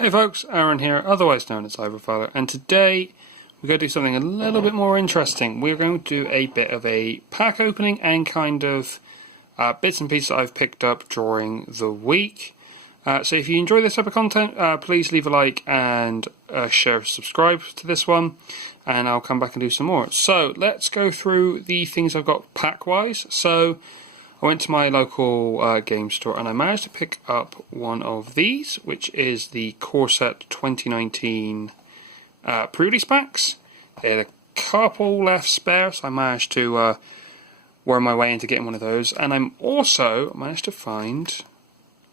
Hey folks, Aaron here, otherwise known as Cyberfather, and today we're going to do something a little bit more interesting. We're going to do a bit of a pack opening and kind of bits and pieces that I've picked up during the week. So if you enjoy this type of content, please leave a like and share, subscribe to this one, and I'll come back and do some more. So let's go through the things I've got pack-wise. So I went to my local game store and I managed to pick up one of these, which is the Core Set 2019 Pre-release packs. They had a couple left spare, so I managed to worm my way into getting one of those. And I'm also managed to find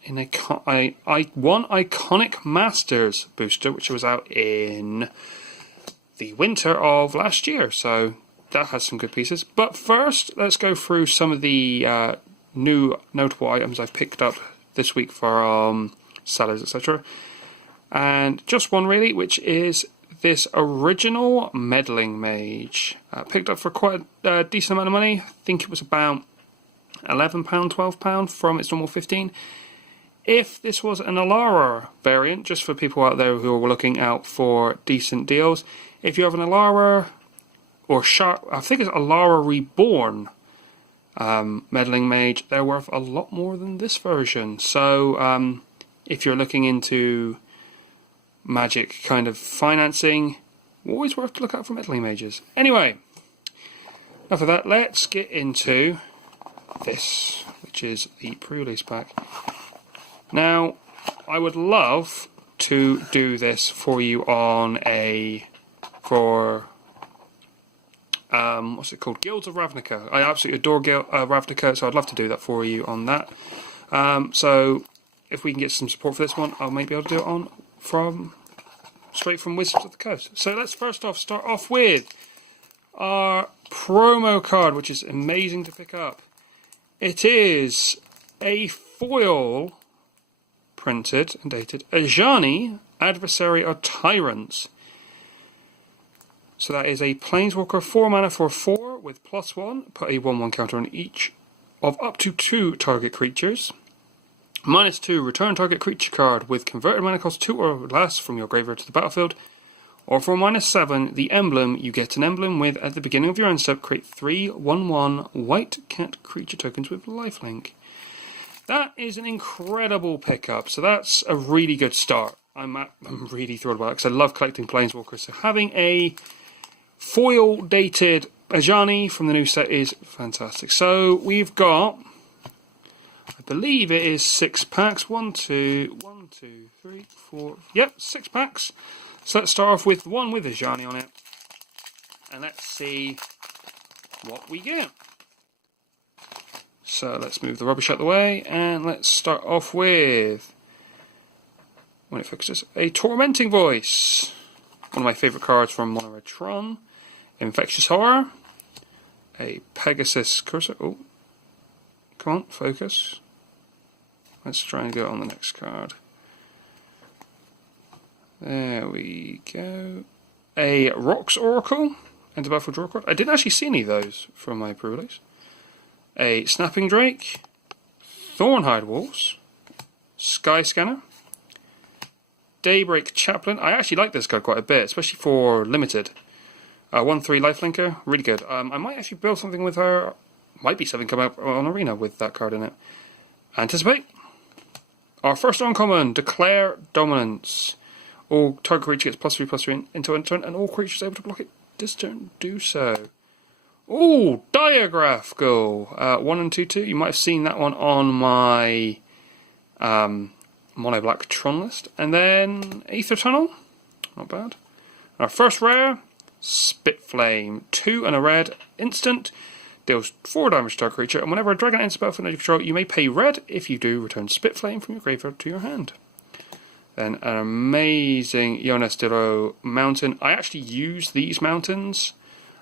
one Iconic Masters booster, which was out in the winter of last year. So that has some good pieces. But first, let's go through some of the new notable items I've picked up this week for sellers, etc. And just one really, which is this original Meddling Mage. Picked up for quite a decent amount of money. I think it was about £11, £12 from its normal 15. If this was an Alara variant, just for people out there who are looking out for decent deals, if you have an Alara or I think it's Alara Reborn Meddling Mage, they're worth a lot more than this version. So if you're looking into Magic kind of financing, always worth to look out for Meddling Mages. Anyway, enough of that, let's get into this, which is the pre-release pack. Now, I would love to do this for you on what's it called? Guilds of Ravnica. I absolutely adore Ravnica, so I'd love to do that for you on that. So if we can get some support for this one, I'll maybe be able to do it straight from Wizards of the Coast. So let's first off start off with our promo card, which is amazing to pick up. It is a foil printed and dated Ajani, Adversary of Tyrants. So that is a Planeswalker 4 mana for 4 with +1. Put a 1/1 counter on each of up to 2 target creatures. -2, return target creature card with converted mana cost 2 or less from your graveyard to the battlefield. Or for -7, the emblem, you get an emblem with, at the beginning of your end step, create 3 1/1 white cat creature tokens with lifelink. That is an incredible pickup, so that's a really good start. I'm really thrilled about it because I love collecting Planeswalkers. So having a foil dated Ajani from the new set is fantastic. So we've got, I believe it is 6 packs. 1, 2, 3, 4. Yep, 6 packs. So let's start off with one with Ajani on it, and let's see what we get. So let's move the rubbish out the way, and let's start off with, when it focuses, a Tormenting Voice. One of my favourite cards from Mono Red Tron. Infectious Horror. A Pegasus Cursor. Oh, come on, focus. Let's try and go on the next card. There we go. A Rocks Oracle. Enter battlefield, draw a card. I didn't actually see any of those from my pre-release. A Snapping Drake. Thornhide Wolves. Sky Scanner. Daybreak Chaplain. I actually like this card quite a bit, especially for limited. 1/3 lifelinker, really good. I might actually build something with her. Might be something coming up on Arena with that card in it. Anticipate. Our first uncommon, Declare Dominance. All target creature gets +3/+3 into end turn, and all creatures able to block it this turn do so. Ooh, Diagraph Go. 1 and 2/2. You might have seen that one on my Mono Black Tron list. And then Aether Tunnel, not bad. Our first rare, Spitflame, 2 and a red, instant, deals 4 damage to our creature, and whenever a dragon enters battlefield under your control, you may pay red. If you do, return Spitflame from your graveyard to your hand. Then an amazing Jonas Diro Mountain. I actually use these mountains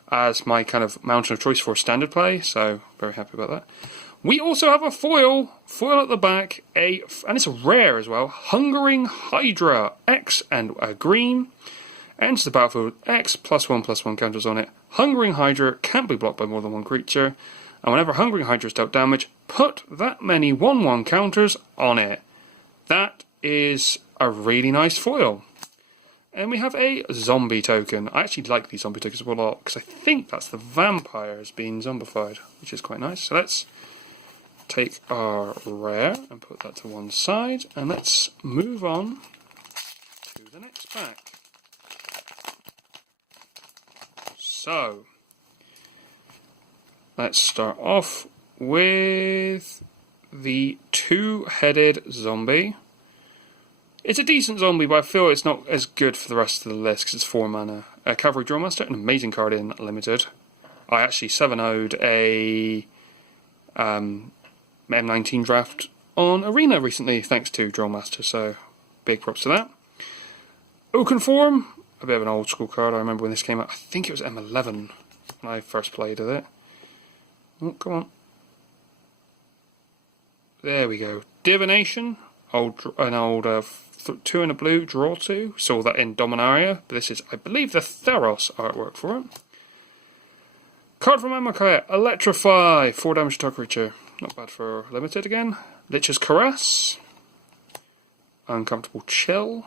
as my kind of mountain of choice for standard play, so very happy about that. We also have a foil at the back, and it's a rare as well, Hungering Hydra, X and a green, enters the battlefield, X +1/+1 counters on it. Hungering Hydra can't be blocked by more than one creature, and whenever Hungering Hydra is dealt damage, put that many 1/1 counters on it. That is a really nice foil. And we have a zombie token. I actually like these zombie tokens a lot because I think that's the vampires being zombified, which is quite nice. So let's take our rare and put that to one side, and let's move on to the next pack. So, let's start off with the two-headed zombie. It's a decent zombie, but I feel it's not as good for the rest of the list because it's 4 mana. A Cavalry Drillmaster, an amazing card in Limited. I actually 7-0'd a M19 draft on Arena recently, thanks to Drillmaster, so big props to that. Oakenform, a bit of an old school card. I remember when this came out. I think it was M11 when I first played with it. Oh, come on. There we go. Divination, an old 2 and a blue, draw 2. Saw that in Dominaria, but this is, I believe, the Theros artwork for it. Card from Amokai, Electrify, 4 damage to target creature. Not bad for Limited again. Lich's Caress, Uncomfortable Chill,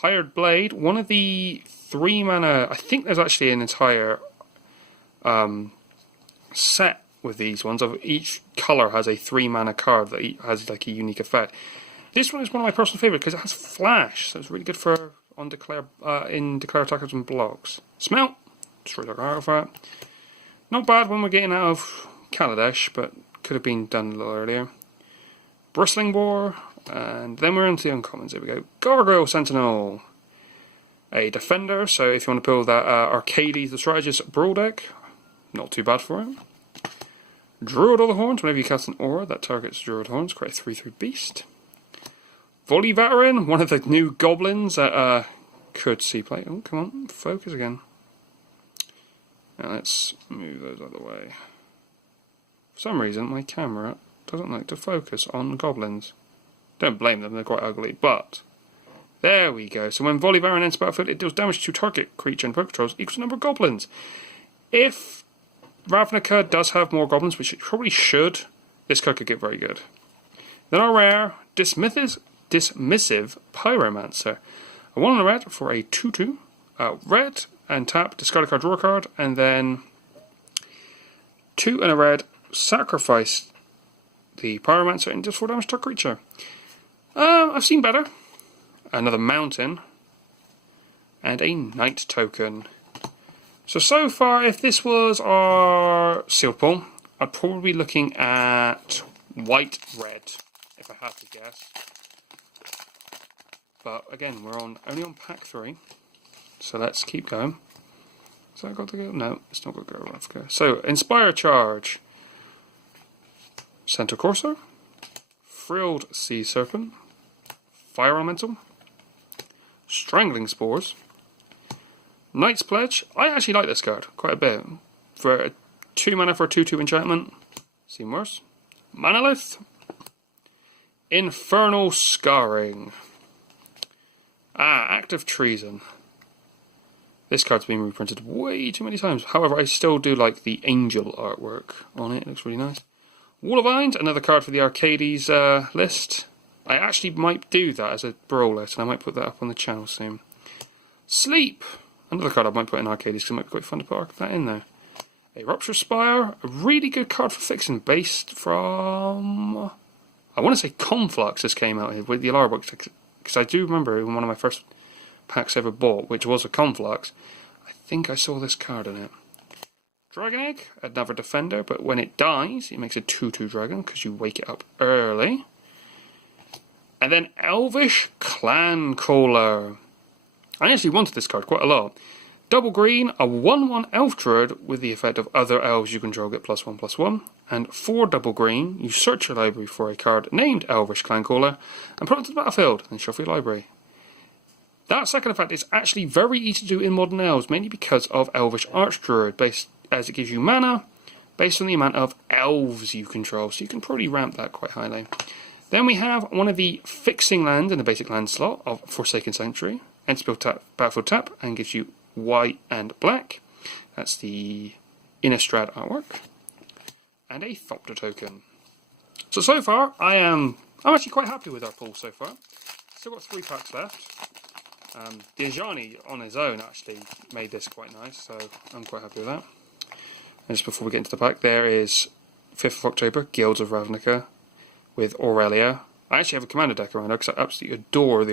Hired Blade, one of the 3 mana. I think there's actually an entire set with these ones. Of each colour has a 3 mana card that has like a unique effect. This one is one of my personal favourites because it has flash, so it's really good for on declare attackers and blocks. Smelt, destroy dark artifact. Not bad when we're getting out of Kaladesh, but could have been done a little earlier. Bristling Boar, and then we're into the uncommons. There we go. Gargoyle Sentinel, a defender. So if you want to pull that Arcades the Strategist Brawl deck, not too bad for it. Druid of the Horns, whenever you cast an aura that targets Druid Horns, create a 3/3 beast. Volley Veteran, one of the new goblins that could see play. Oh, come on, focus again. Now let's move those out of the way. For some reason, my camera doesn't like to focus on goblins. Don't blame them, they're quite ugly, but there we go. So when Volley Veteran enters battlefield, it deals damage to target creature and opponent controls equals the number of goblins. If Ravnica does have more goblins, which it probably should, this card could get very good. Then our rare, Dismissive Pyromancer. A 1 and a red for a 2/2. Red and tap, discard a card, draw a card, and then 2 and a red, sacrifice the Pyromancer and deals 4 damage to a creature. I've seen better. Another mountain. And a Knight token. So far, if this was our sealed pull, I'd probably be looking at white-red, if I had to guess. But again, we're only on pack 3, so let's keep going. Has that got to go? No, it's not got to go. Let's go. So, Inspire Charge, Centaur Courser, Frilled Sea Serpent, Fire Elemental, Strangling Spores, Knight's Pledge. I actually like this card quite a bit. For 2 mana for a 2/2 enchantment, seen worse. Manalith, Infernal Scarring. Act of Treason. This card's been reprinted way too many times. However, I still do like the angel artwork on it. It looks really nice. Wall of Vines, another card for the Arcades list. I actually might do that as a brawl list, and I might put that up on the channel soon. Sleep, another card I might put in Arcades because it might be quite fun to put that in there. A Rupture Spire, a really good card for fixing, based from, I want to say Conflux. This came out here with the Alara book, because I do remember in one of my first packs I ever bought, which was a Conflux, I think I saw this card in it. Dragon Egg, another defender, but when it dies, it makes a 2/2 dragon because you wake it up early. And then Elvish Clan Caller. I actually wanted this card quite a lot. Double green, a 1/1 elf druid with the effect of other elves you control get +1/+1. And 4 double green, you search your library for a card named Elvish Clan Caller and put it to the battlefield and shuffle your library. That second effect is actually very easy to do in Modern Elves, mainly because of Elvish Archdruid, based as it gives you mana based on the amount of elves you control, so you can probably ramp that quite highly. Then we have one of the fixing lands in the basic land slot of Forsaken Sanctuary. Enters battlefield tap and gives you white and black. That's the Innistrad artwork. And a Thopter token. So far, I'm actually quite happy with our pull so far. Still got 3 packs left. The Ajani on his own actually made this quite nice, so I'm quite happy with that. And just before we get into the pack, there is 5th of October, Guilds of Ravnica with Aurelia. I actually have a commander deck around her because I absolutely adore the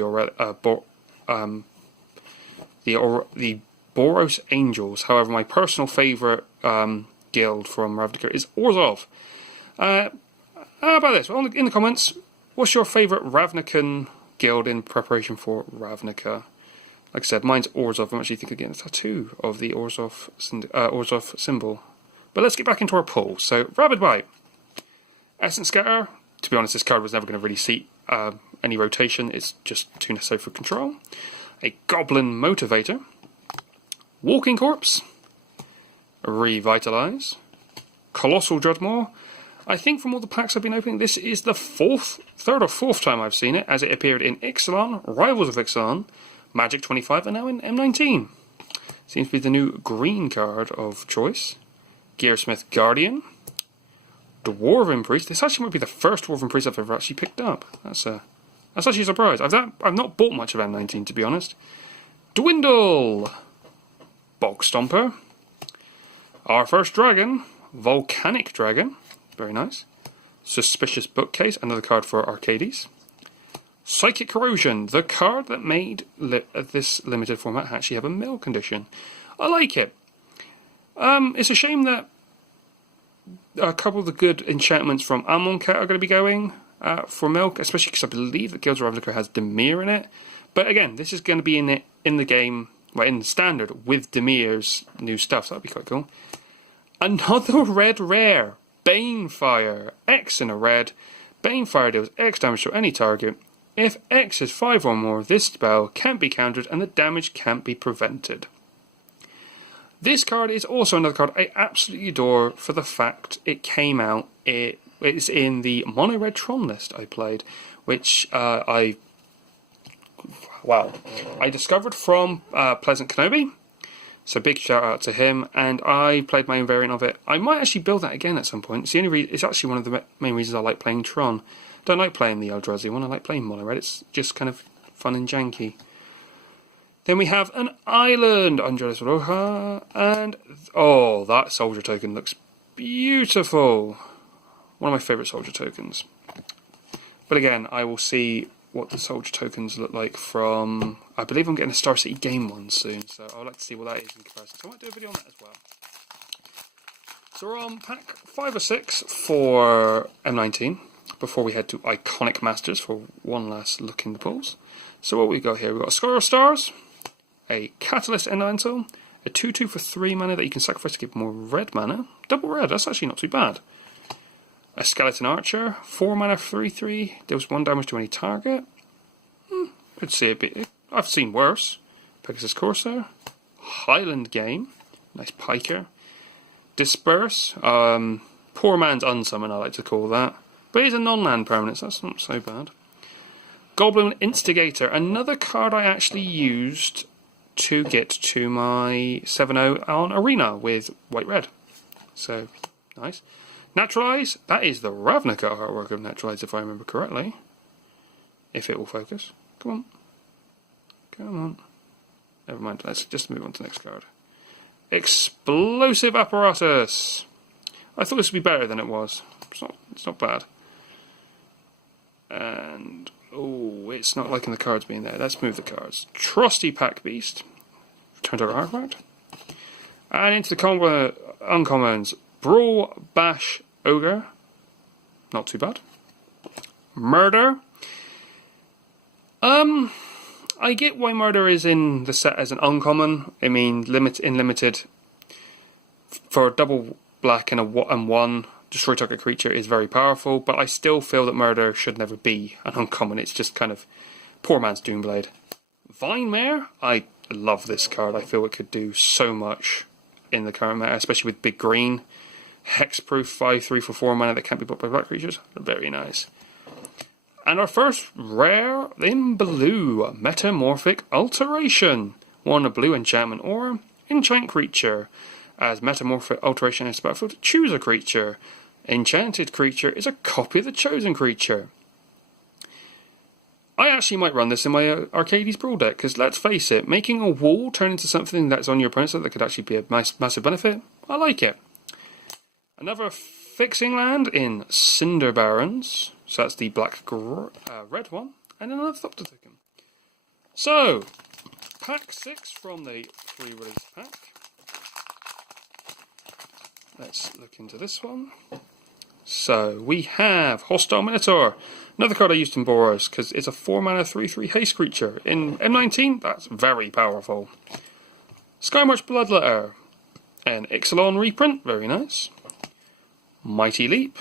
the Boros Angels. However, my personal favourite guild from Ravnica is Orzhov. How about this? Well, in the comments, what's your favourite Ravnican guild in preparation for Ravnica? Like I said, mine's Orzhov. I'm actually thinking of getting a tattoo of the Orzhov symbol. But let's get back into our pool. So, Rabid Bite. Essence Scatter. To be honest, this card was never going to really seat any rotation. It's just too necessary for control. A Goblin Motivator. Walking Corpse. Revitalize. Colossal Dreadmaw. I think from all the packs I've been opening, this is the third or fourth time I've seen it, as it appeared in Ixalan, Rivals of Ixalan, Magic 25, and now in M19. Seems to be the new green card of choice. Gearsmith Guardian. Dwarven Priest. This actually might be the first Dwarven Priest I've ever actually picked up. That's actually a surprise. I've not bought much of M19, to be honest. Dwindle. Bog Stomper. Our First Dragon. Volcanic Dragon. Very nice. Suspicious Bookcase, another card for Arcades. Psychic Corrosion, the card that made this limited format actually have a mill condition. I like it. It's a shame that a couple of the good enchantments from Amonkhet are going to be going for milk, especially because I believe that Guilds of Ravnica has Dimir in it. But again, this is going to be in the game, well, in the standard with Dimir's new stuff, so that'd be quite cool. Another red rare. Banefire. X in a red. Banefire deals X damage to any target. If X is 5 or more, this spell can't be countered and the damage can't be prevented. This card is also another card I absolutely adore for the fact it came out. It's in the Mono Red Tron list I played, which I discovered from Pleasant Kenobi. So big shout out to him, and I played my own variant of it. I might actually build that again at some point. It's actually one of the main reasons I like playing Tron. Don't like playing the Eldrazi one, I like playing Mono Red. It's just kind of fun and janky. Then we have an island, Andres Roja, and oh, that soldier token looks beautiful. One of my favourite soldier tokens. But again, I will see what the soldier tokens look like from... I believe I'm getting a Star City game one soon, so I would like to see what that is in comparison. So I might do a video on that as well. So we're on pack 5 or 6 for M19, before we head to Iconic Masters for one last look in the pools. So what we got here, we've got a Scholar of Stars, a Catalyst Elemental, a 2/2 for 3 mana that you can sacrifice to give more red mana. Double red, that's actually not too bad. A Skeleton Archer, 4 mana 3/3, deals 1 damage to any target. Could see a bit. I've seen worse. Pegasus Corsair, Highland Game, nice piker. Disperse, poor man's unsummon I like to call that. But it's a non-land permanent, so that's not so bad. Goblin Instigator, another card I actually used to get to my 7/0 on Arena with white-red. So, nice. Naturalize, that is the Ravnica artwork of Naturalize, if I remember correctly. If it will focus. Come on. Come on. Never mind, let's just move on to the next card. Explosive Apparatus. I thought this would be better than it was. It's not bad. And, oh, it's not liking the cards being there. Let's move the cards. Trusty Pack Beast. Return to our artifact. And into the uncommons. Brawl Bash Ogre. Not too bad. Murder. I get why Murder is in the set as an uncommon. I mean, limited for a double black and a 1/1, destroy target creature is very powerful, but I still feel that Murder should never be an uncommon. It's just kind of poor man's Doomblade. Vine Mare, I love this card. I feel it could do so much in the current meta, especially with big green. Hexproof 5/3 for 4 mana that can't be blocked by black creatures. Very nice. And our first rare in blue, Metamorphic Alteration. 1 a blue enchantment or enchant creature. As Metamorphic Alteration is battlefield, choose a creature. Enchanted creature is a copy of the chosen creature. I actually might run this in my Arcades Brawl deck, because let's face it, making a wall turn into something that's on your opponent's deck that could actually be a massive benefit, I like it. Another fixing land in Cinder Barons, so that's the red one, and another Thopter token. So, pack 6 from the pre-release pack. Let's look into this one. So, we have Hostile Minotaur. Another card I used in Boros, because it's a 4-mana 3/3 haste creature. In M19, that's very powerful. Skymarch Bloodletter. An Ixalan reprint, very nice. Mighty Leap.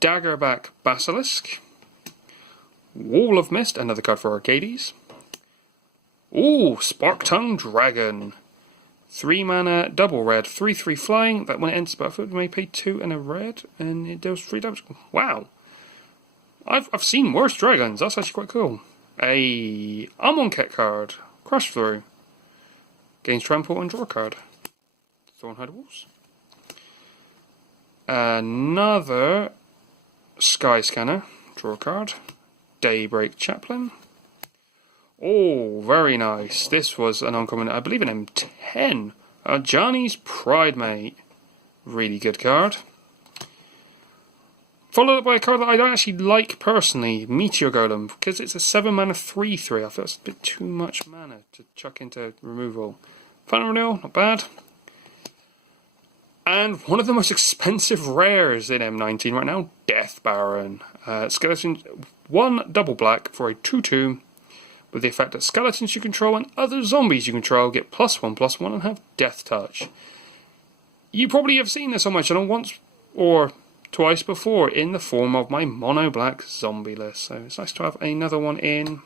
Daggerback Basilisk. Wall of Mist, another card for Arcades. Ooh, Spark-Tongue Dragon. 3-mana, double red, 3/3 flying. That when it enters the battlefield, you may pay 2 and a red, and it deals 3 damage. Wow. I've seen worse dragons. That's actually quite cool. A Amonkhet card. Crash Through. Gains trample and draw a card. Thornhide Wolves. Another Sky Scanner. Draw a card. Daybreak Chaplain. Oh, very nice. This was an uncommon, I believe, in M10. Johnny's Pride Mate. Really good card. Followed up by a card that I don't actually like personally, Meteor Golem, because it's a 7-mana 3/3. I feel it's a bit too much mana to chuck into removal. Final Renewal, not bad. And one of the most expensive rares in M19 right now, Death Baron. Skeleton, 1 double black for a 2/2, with the effect that skeletons you control and other zombies you control get +1/+1 and have Death Touch. You probably have seen this on my channel once or twice before in the form of my mono black zombie list. So it's nice to have another one in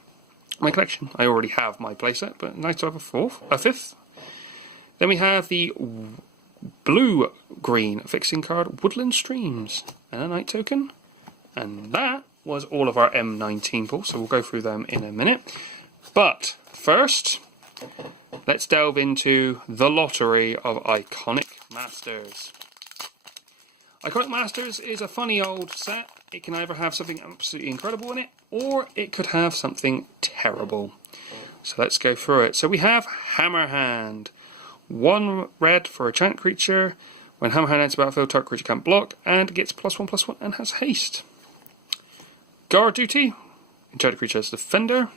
my collection. I already have my playset, but nice to have a fifth. Then we have the blue-green fixing card, Woodland Streams, and a night token. And that was all of our M19 pulls, so we'll go through them in a minute. But first, let's delve into the lottery of Iconic Masters. Iconic Masters is a funny old set. It can either have something absolutely incredible in it, or it could have something terrible. So let's go through it. So we have Hammerhand. 1 red for a chant creature. When Hammerhand enters the battlefield, target creature can't block, and gets +1/+1 and has haste. Guard Duty. Enchanted creature as Defender.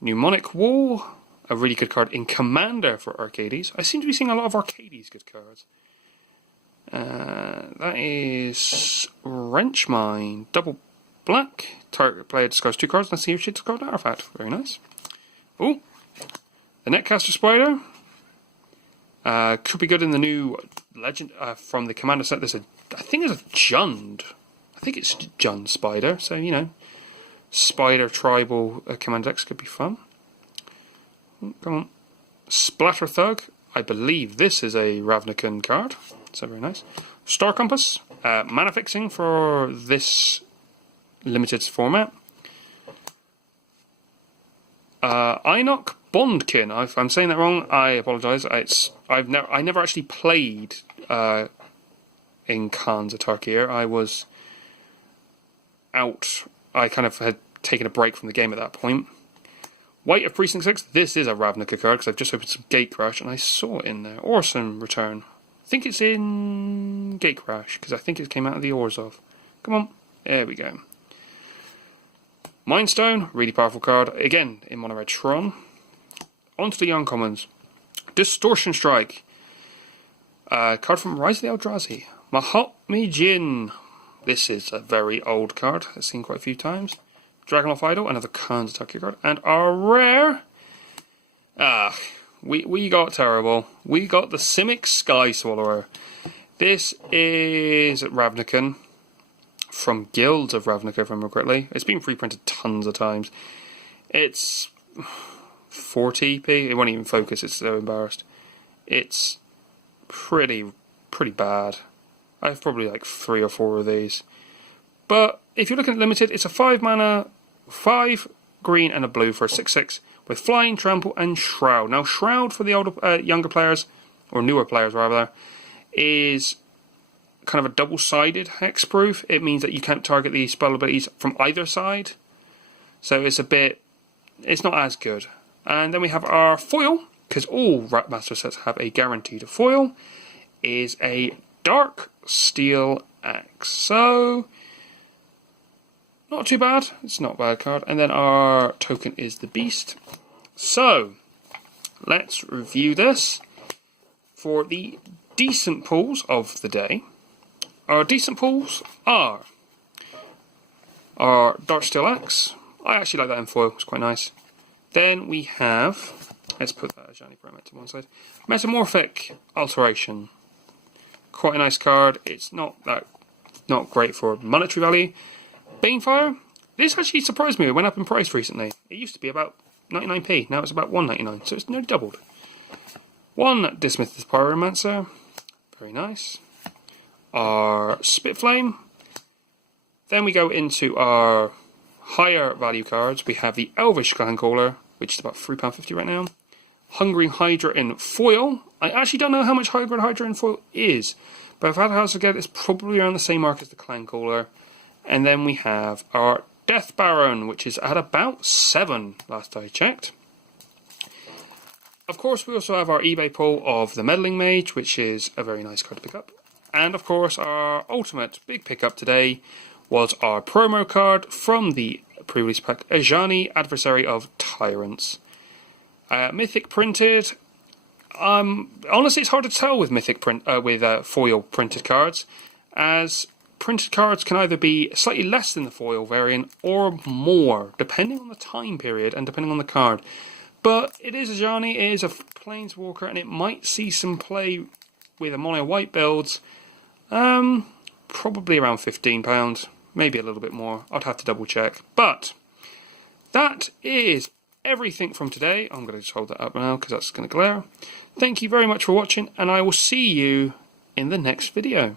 Mnemonic Wall. A really good card in Commander for Arcades. I seem to be seeing a lot of Arcades good cards. That is Wrench Mine. Double black. Target player discards 2 cards. Let's see if she discards an artifact. Very nice. Oh, the Netcaster Spider. Could be good in the new legend from the Commander set. There's I think there's a Jund. I think it's Jund Spider. So you know, Spider tribal Commander decks could be fun. Come on, Splatter Thug. I believe this is a Ravnican card. So very nice. Star Compass. Mana fixing for this limited format. Enoch Bondkin. If I'm saying that wrong, I apologise. I never actually played in Khans of Tarkir. I was out. I kind of had taken a break from the game at that point. White of Precinct 6. This is a Ravnica card because I've just opened some Gatecrash and I saw it in there. Orson Return. I think it's in Gatecrash because I think it came out of the Orzhov. Come on. There we go. Mindstone, really powerful card. Again, in Mono Red Tron. On to the uncommons. Distortion Strike. Card from Rise of the Eldrazi. Mahatma Jin. This is a very old card. I've seen quite a few times. Dragonloff Idol, another Khans of Tarkir card. And our rare... we got terrible. We got the Simic Sky Swallower. This is Ravnican. From Guilds of Ravnica, if I remember correctly. It's been reprinted tons of times. It's 40 p. It won't even focus, it's so embarrassed. It's pretty bad. I have probably like 3 or 4 of these. But if you're looking at limited, it's a 5 mana, 5 green and a blue for a 6/6 with flying, trample and shroud. Now shroud for the older, younger players, or newer players rather, is kind of a double-sided hexproof. It means that you can't target the spell abilities from either side. So it's not as good. And then we have our foil, because all Rat Master sets have a guaranteed foil, is a Dark Steel Axe. So, not too bad. It's not a bad card. And then our token is the Beast. So, let's review this. For the decent pulls of the day, our decent pulls are our Dark Steel Axe. I actually like that in foil, it's quite nice. Then we have, let's put that Ajani Pyramid to one side, Metamorphic Alteration. Quite a nice card. It's not great for monetary value. Banefire. This actually surprised me. It went up in price recently. It used to be about 99p. Now it's about 1.99, so it's nearly doubled. One Dismissed Pyromancer. Very nice. Our Spitflame. Then we go into our higher value cards. We have the Elvish Clancaller, which is about £3.50 right now. Hungering Hydra in foil. I actually don't know how much Hungering Hydra in foil is, but if I had to hazard a guess, it's probably around the same mark as the Clancaller. And then we have our Death Baron, which is at about 7 last I checked. Of course, we also have our eBay pull of the Meddling Mage, which is a very nice card to pick up. And of course, our ultimate big pickup today was our promo card from the pre-release pack, Ajani, Adversary of Tyrants. Mythic printed. Honestly, it's hard to tell with foil printed cards, as printed cards can either be slightly less than the foil variant or more, depending on the time period and depending on the card. But it is Ajani, it is a Planeswalker, and it might see some play with a mono white builds. Probably around £15, maybe a little bit more. I'd have to double check. But that is everything from today. I'm going to just hold that up now because that's going to glare. Thank you very much for watching, and I will see you in the next video.